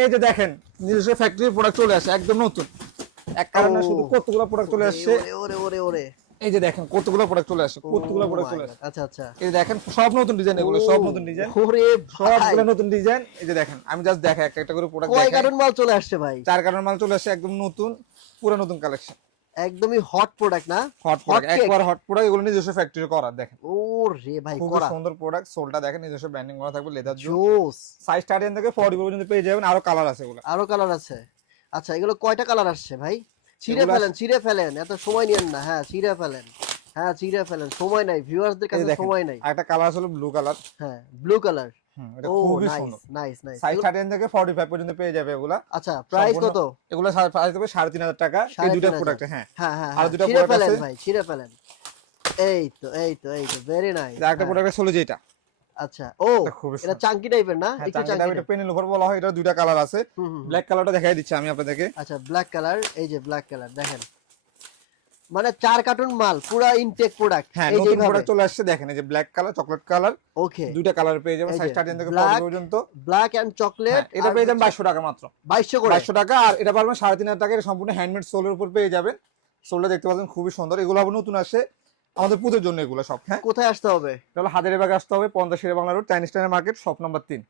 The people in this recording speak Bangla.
এই যে দেখেন নিজস্ব ফ্যাক্টরি প্রোডাক্ট চলে আসে একদম নতুন। এক কারণে শুধু কতগুলো প্রোডাক্ট চলে আসছে। ওরে ওরে ওরে ওরে। এই যে দেখেন কতগুলো প্রোডাক্ট চলে আসে, ও কতগুলো প্রোডাক্ট মাই চলে গড। আসে। আচ্ছা আচ্ছা। এই যে দেখেন সব নতুন ডিজাইন, এগুলো সব নতুন ডিজাইন, ওরে ভাই, সবগুলো নতুন ডিজাইন। এই যে দেখেন আমি জাস্ট দেখাই একটা একটা করে প্রোডাক্ট কয় দেখাই। কার্টন মাল চলে আসছে ভাই? 4 কারণ মাল চলে আসে একদম নতুন, পুরো নতুন কালেকশন। একদমই হট প্রোডাক্ট না? হট প্রোডাক্ট, একবার হট প্রোডাক্ট, এগুলো নিজস্ব ফ্যাক্টরি করা। দেখেন ওরে ভাই খুবই করা সুন্দর প্রোডাক্ট। সোলটা দেখেন নিজস্ব ব্র্যান্ডিং করা থাকবে, লেদার জোন। জোস। সাইজ স্টার্টিং থেকে 40 পর্যন্ত পেয়ে যাবেন, আরো কালার আছে এগুলো। আরো কালার আছে? আচ্ছা, এগুলো কয়টা কালার আসছে ভাই? ছিঁড়ে এগুলো ফেলেন, ছিঁড়ে ফেলেন, এত সময় নিয়েন না। হ্যাঁ ছিঁড়ে ফেলেন, হ্যাঁ ছিঁড়ে ফেলেন, সময় নাই, ভিউয়ারদের এই কাছে দেখেন সময় নাই। আরেকটা কালার আছে ব্লু কালার। হ্যাঁ ব্লু কালার। এটা ও খুবই নাইস সুন্দর। Nice nice. সাইজ 30 থেকে 45 পর্যন্ত পেয়ে যাবে এগুলা। আচ্ছা প্রাইস সম্পূর্ণ কত? এগুলো প্রাইস হবে 3,500 টাকা এই দুটো 3,500 প্রোডাক্টে। হ্যাঁ হ্যাঁ হ্যাঁ আর হ্যাঁ, দুটো ছিঁড়ে প্রোডাক্ট ফেলেন আছে। ভাই, ছিঁড়ে ফেলেন। এই তো এই তো এই তো, ভেরি নাইস। আরেকটা প্রোডাক্ট চলে যেটা, আচ্ছা ও, এটা খুবই এটা সুন্দর। চাঙ্কি টাইপের না? হ্যাঁ একটু চাঙ্গি চাঙ্কি টাইপ, এটা পেনিল ওভার বলা হয়। এটা দুইটা কালার আছে। হুম হুম হুম। ব্ল্যাক কালারটা দেখাই দিচ্ছি আমি আপনাদেরকে। আচ্ছা ব্ল্যাক কালার, এই যে ব্ল্যাক কালার দেখেন, মানে 4 কার্টুন মাল পুরা ইনটেক প্রোডাক্ট। হ্যাঁ এই যে নতুন এইভাবে। প্রোডাক্ট চলে আসছে। দেখেন এই যে ব্ল্যাক কালার, চকলেট কালার, ওকে, দুইটা কালার পেয়ে যাবেন। এই সাইজ যে 30 থেকে 40 ব্ল্যাক, পর্যন্ত। Black and chocolate. হ্যাঁ এটা পেয়ে যাবেন 2200 টাকা মাত্র। 2200 করে। 2200 টাকা। আর এটা পারবেন 3,500 টাকা। এটা সম্পূর্ণ হ্যান্ডমেড সোলের উপর পেয়ে যাবেন। সোলটা দেখতে পাচ্ছেন খুবই সুন্দর। এগুলো আবার নতুন আসে আমাদের পুজোর জন্য এগুলো সব। হ্যাঁ কোথায় আসতে হবে? তাহলে হাজারিবাগে আসতে হবে, 50 Bangla road, Chinese town market, shop number 3।